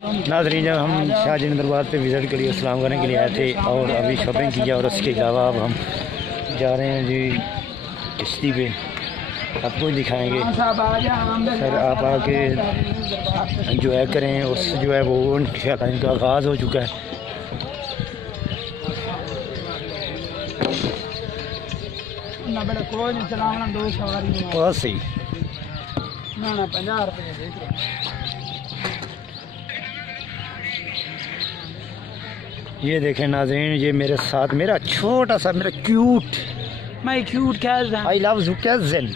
नाज़रीन, जब हम शाहजी दरबार पे विज़िट के लिए सलाम करने के लिए आए थे और अभी शॉपिंग की और उसके अलावा अब हम जा रहे हैं जी किश्ती पे, आपको दिखाएंगे। सर आप आके इंजॉय करें। और जो है वो इंशाअल्लाह इनका आगाज़ हो चुका है। बहुत सही। ये देखें नाज़रीन, ये मेरे साथ मेरा छोटा सा मेरा cute I love you cousin.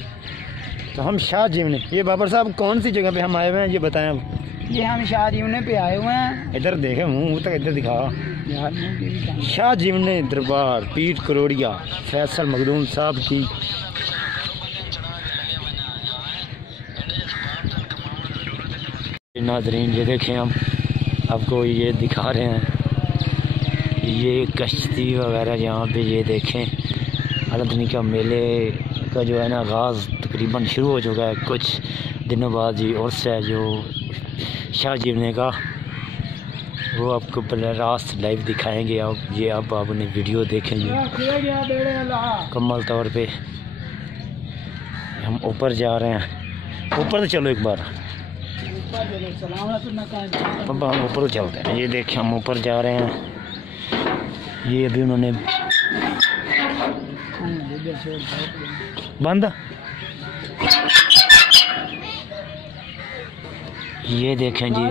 तो हम शाह जीवने, ये बाबर साहब कौन सी जगह पे हम आए हुए हैं ये बताएं अब। ये हम शाह जीवने पे आए हुए हैं। इधर देखें, मुंह तक इधर दिखा। शाह जीवने दरबार, पीर करोड़िया फैसल मखदूम साहब की नाज़रीन। ये देखें, हम आपको ये दिखा रहे हैं, ये कश्ती वगैरह यहाँ पे। ये देखें, अल्लाह का मेले का जो है ना आगाज़ तकरीबन शुरू हो चुका है कुछ दिनों बाद। जी और से जो शाह जीवने का वो आपको रास्त लाइव दिखाएंगे। अब ये आप अपने वीडियो देखेंगे मुकम्मल तौर पे। हम ऊपर जा रहे हैं, ऊपर तो चलो एक बार, अब हम ऊपर चलते हैं। ये देखें, हम ऊपर जा रहे हैं। ये अभी उन्होंने बंद, ये देखें जी,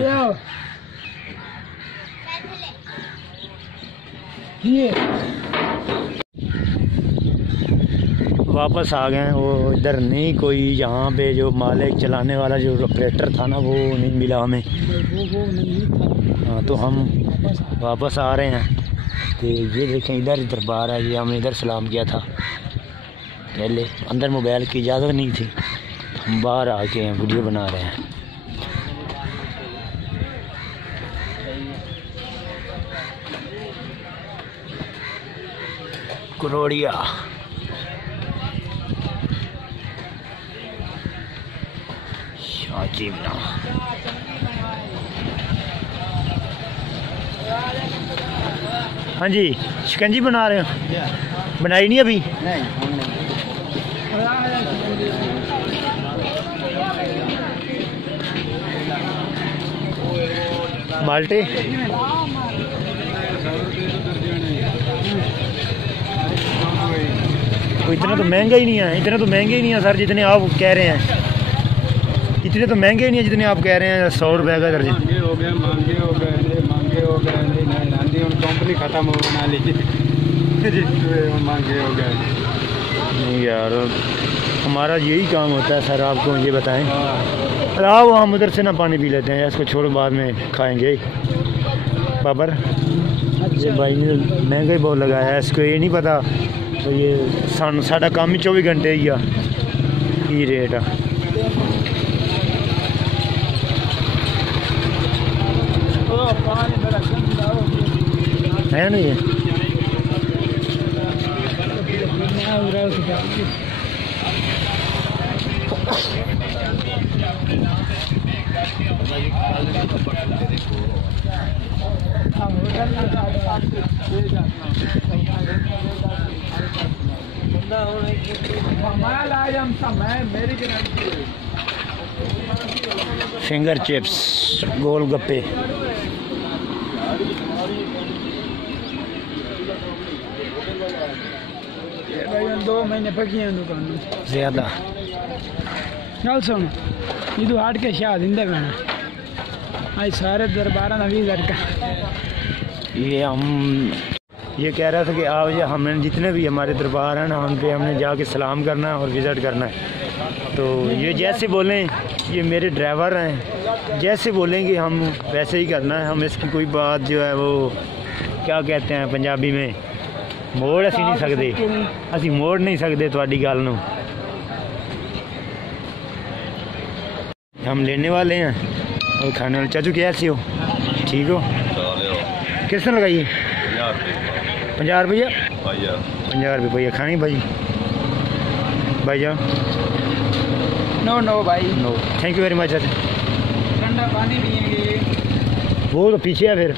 वापस आ गए। वो इधर नहीं कोई, यहाँ पे जो मालिक चलाने वाला जो ऑपरेटर था ना वो नहीं मिला हमें। हाँ, तो हम वापस आ रहे हैं। तो ये देखें, इधर दरबार है। ये हमने इधर सलाम किया था पहले, अंदर मोबाइल की इजाज़त नहीं थी, हम बाहर आके वीडियो बना रहे हैं। करोड़िया शाहजीवना। हाँ जी, शिकंजी बना रहे हो? बनाई नहीं अभी? माल्टे तो इतना तो महंगा ही नहीं है, इतना तो महंगे ही नहीं है सर जितने आप कह रहे हैं। इतने तो महंगे ही नहीं है जितने आप कह रहे हैं। 100 रुपये का दर्जन महंगे हो गए, महंगे हो गए, महंगे हो गए। कंपनी खत्म हो बना ली, महंगे हो गए। नहीं यार, हमारा यही काम होता है सर, आपको ये बताएं। आप हम उधर से ना पानी पी लेते हैं, इसको छोड़ो बाद में खाएंगे। बाबर ये भाई ने महंगा ही बहुत लगाया है, इसको ये नहीं पता। तो ये साढ़ा काम ही 24 घंटे ही की रेट है नहीं है। फिंगर चिप्स, गोलगप्पे, भाई 2 महीने पकी हैं दुकान ज़्यादा। गल सुन, इधर हट के शाह दिंदे मैंने आज सारे दरबार नवी लड़का। ये हम ये कह रहा था कि आप जो हमने जितने भी हमारे दरबार हैं ना, उन पे हमने जाके सलाम करना है और विज़िट करना है। तो ये जैसे बोलें, ये मेरे ड्राइवर हैं, जैसे बोलेंगे हम वैसे ही करना है। हम इसकी कोई बात जो है वो क्या कहते हैं पंजाबी में, मोड़ असी नहीं सकते, असी मोड़ नहीं सकते थोड़ी गल नूं। हम लेने वाले हैं और खाने वाले। चाचू कैसे हो? ठीक हो? किस ने लगाइए? 50 रुपया। 50 रुपये खानी भाई? भाईजान नो नो भाई no, thank you very much. ठंडा पानी पिएंगे। वो तो पीछे है फिर।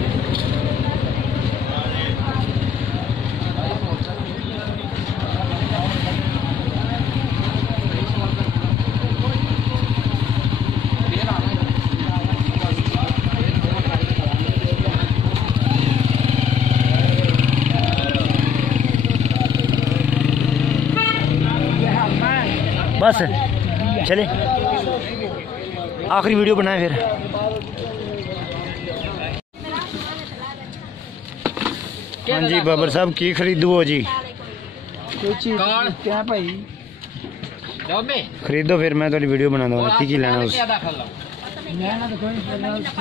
बस चले आखिरी वीडियो बनाए फिर। हाँ जी बाबर साहब की खरीदो जी? कोई चीज क्या भाई खरीदो फिर मैं थोड़ी वीडियो बना दूँगा की लेना उस।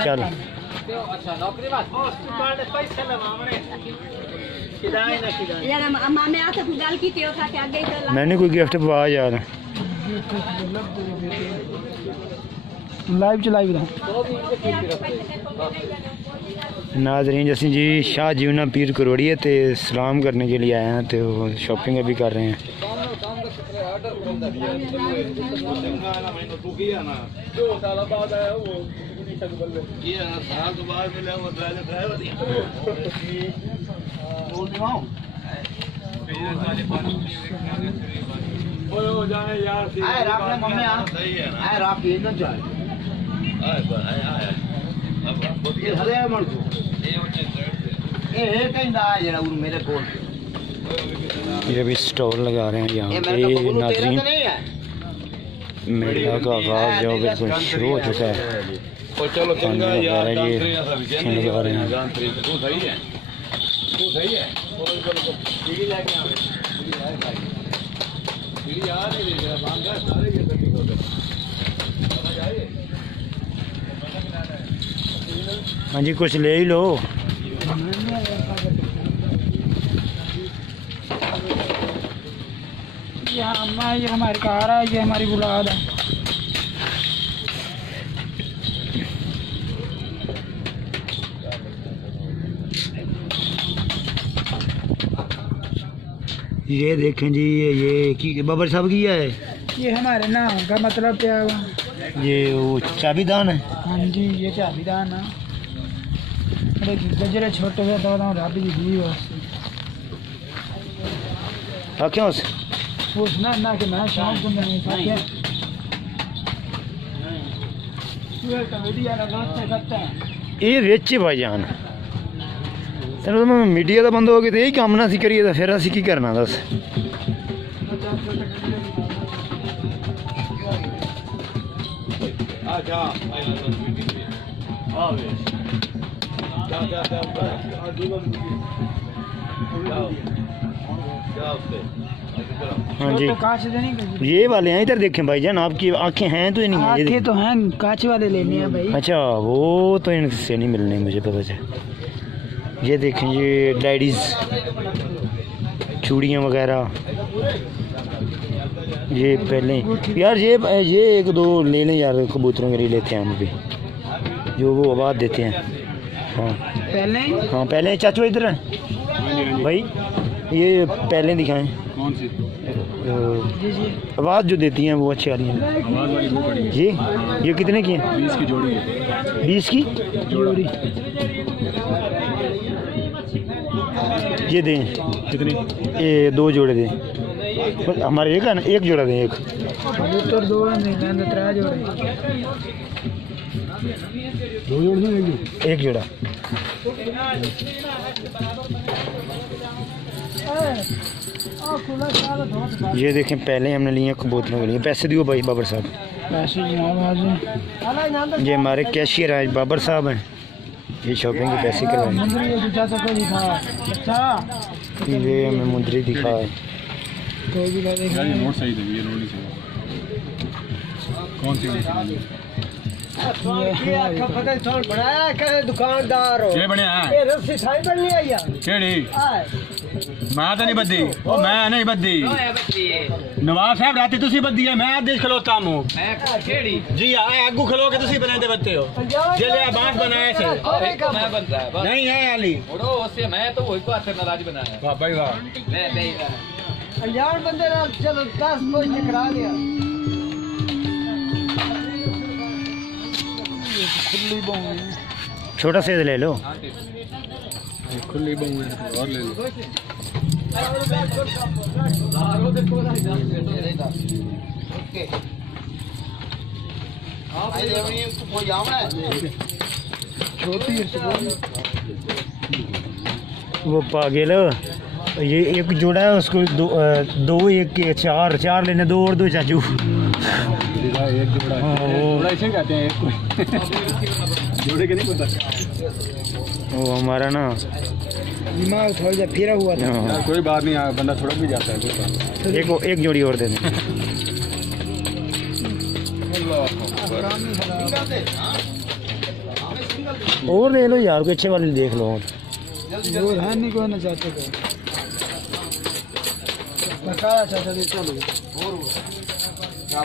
चल मैंने कोई गिफ्ट पवा यार लाइव चलाई नाजरीन जैसे जी शाह जीवना पीर करोड़िए ते सलाम करने के लिए आए हैं तो शॉपिंग अभी कर रहे हैं। ये अभी स्टॉल लगा रहे हैं यहाँ पे नाज़रीन। मेला का आगाज़ जो बिल्कुल शुरू हो चुका है। ये लगा रहे हैं। हाँ जी कुछ ले ही लो। ये हमारी कार है, ये हमारी बुलाद है। ये देखें जी ये की बाबर साहब की है। ये हमारे नाम का मतलब क्या हुआ? ये वो चाबीदान है। हाँ जी ये चाबीदान है। अरे गजरे छोटे से तो रब जी दी वास्ते। हाँ क्यों पूछना ना कि मैं शाम को नहीं सकते। ये वेचे भाईजान तेन मैं मीडिया का बंद हो गया तो यही काम ना करिए तो फिर असी की करना दस। हाँ जी ये वाले हैं इधर देखें भाईजान आपकी आंखें हैं तो नहीं है? आंखें तो हैं कांच वाले लेने हैं भाई। अच्छा वो तो इनसे नहीं मिलने मुझे पता चल। ये देखें ये लेडीज़ चूड़ियाँ वगैरह। ये पहले यार ये एक दो ले लें यार कबूतरों के लिए लेते हैं हम भी जो वो आवाज़ देते हैं। हाँ पहले चाचू इधर हैं भाई ये पहले दिखाएं कौन सी आवाज़ जो देती हैं वो अच्छी आ रही हैं। ये कितने की हैं? 20 की जोड़ी है। 20 की जोड़ी ये दें कितनी? ये 2 जोड़े दें हमारे एक है ना, एक जोड़ा दें। एक कबूतर 2 हैं 3 जोड़े। 2 जोड़े एक जोड़ा। ये देखें पहले हमने लिए कबूतरों के लिए। पैसे दियो भाई बाबर साहब। ये हमारे कैशियर हैं बाबर साहब हैं। ये शॉपिंग के पैसे करवाए। ये हमें मुंदरी दिखाए। नोट सही थे ये नोट नहीं सही। कौन सी दुकानदार ये बने केड़ी मैं तो नहीं बद्दी ओ मैं नहीं बद्दी नवाब साहब राती तुसी बद्दी है मैं देश खलोता हूं जी आगू खलो के तुसी बनाते बत्ते हो जेले बांस बनाए थे मैं बनता है नहीं है अली ओडो उससे मैं तो वही बात से नाराज बना है वाह भाई वाह नहीं यार बंदे चलो 10 कोई टकरा गया। खुली छोटा साइज ले लो। खुली बहू है और ले लो। वो पागल ये एक जोड़ा है उसको दो एक के चार लेने, 2 और 2 चाचू। एक जोड़ा ऐसे कहते हैं, एक जोड़े के नहीं पता। वो हमारा ना दिमाग थोड़ा सा फिरा हुआ था। यार कोई बात नहीं, बंदा थोड़ा भी जाता है। एक जोड़ी और दे दें। और ले लो यार, कोई अच्छे वाले देख लो। नहीं कोई ना चाहते थे।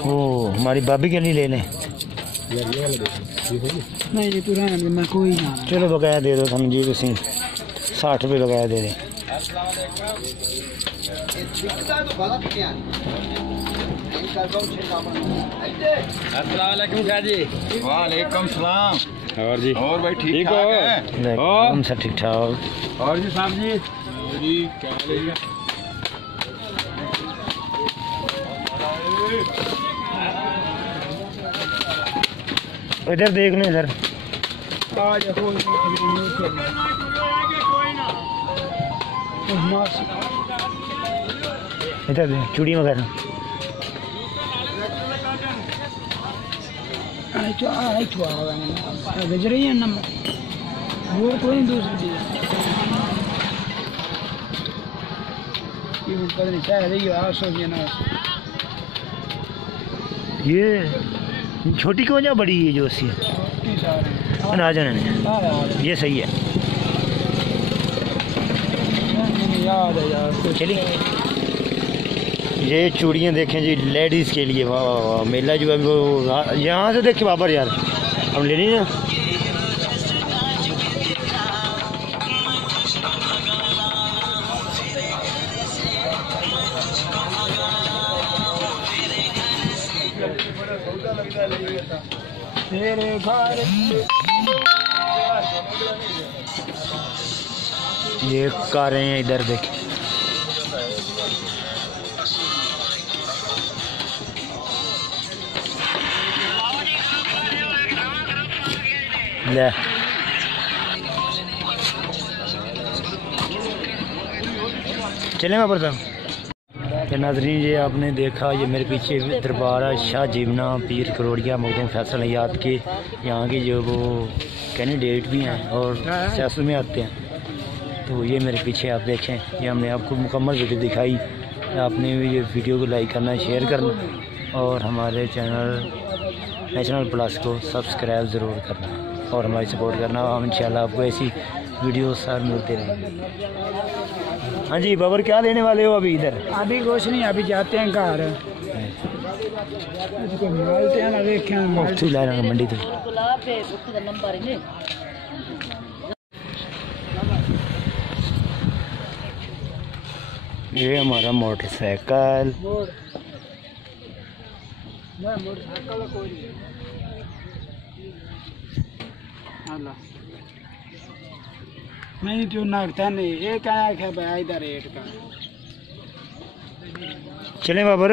ओ हमारी भाभी के लिए ले लें। नहीं ये पुराना मैं कोई ना। चलो बकाया दे दो हम जी, किसी 60 रुपये बकाया दे दें। अस्सलामुअलैकुम जी। वालेकुम सलाम। और जी और भाई ठीक हो? है? हम सब ठीक ठाक। और जी साहब जी क्या रहेगा? इधर देख लो, इधर इधर देख, चूड़ी वगैरह। गजरी है नंबर और कोई दूसरी चीज पता नहीं शायद ये ना। ये छोटी की वजह बड़ी है जो उसकी ना जाने, ये सही है। याद है यार। चलिए ये चूड़ियाँ देखें जी लेडीज़ के लिए। वाह वाह वाह, मेला जो है वो यहाँ से देख के बाबर यार हम ले ली ना। ये कारें हैं इधर देख। ले चले वहाँ पर साहब। नाज़रीन ये आपने देखा, ये मेरे पीछे दरबार शाह जीवना पीर करोड़िया मखदूम फैसल याद के यहाँ के जो वो कैंडिडेट भी हैं और सियासत में आते हैं। तो ये मेरे पीछे आप देखें, ये हमने आपको मुकम्मल वीडियो दिखाई। आपने भी ये वीडियो को लाइक करना, शेयर करना और हमारे चैनल नेशनल प्लस को सब्सक्राइब ज़रूर करना और हमारी सपोर्ट करना। हम इंशाल्लाह आपको ऐसी वीडियो सार मिलते रहेंगे। हाँ जी बाबर, क्या लेने वाले हो अभी इधर? अभी कुछ नहीं, अभी जाते हैं घर। मंडी तो ये हमारा मोटरसाइकिल। नहीं तो नागता नहीं, ये क्या है भाई इधर रेट का। चलें बाबर।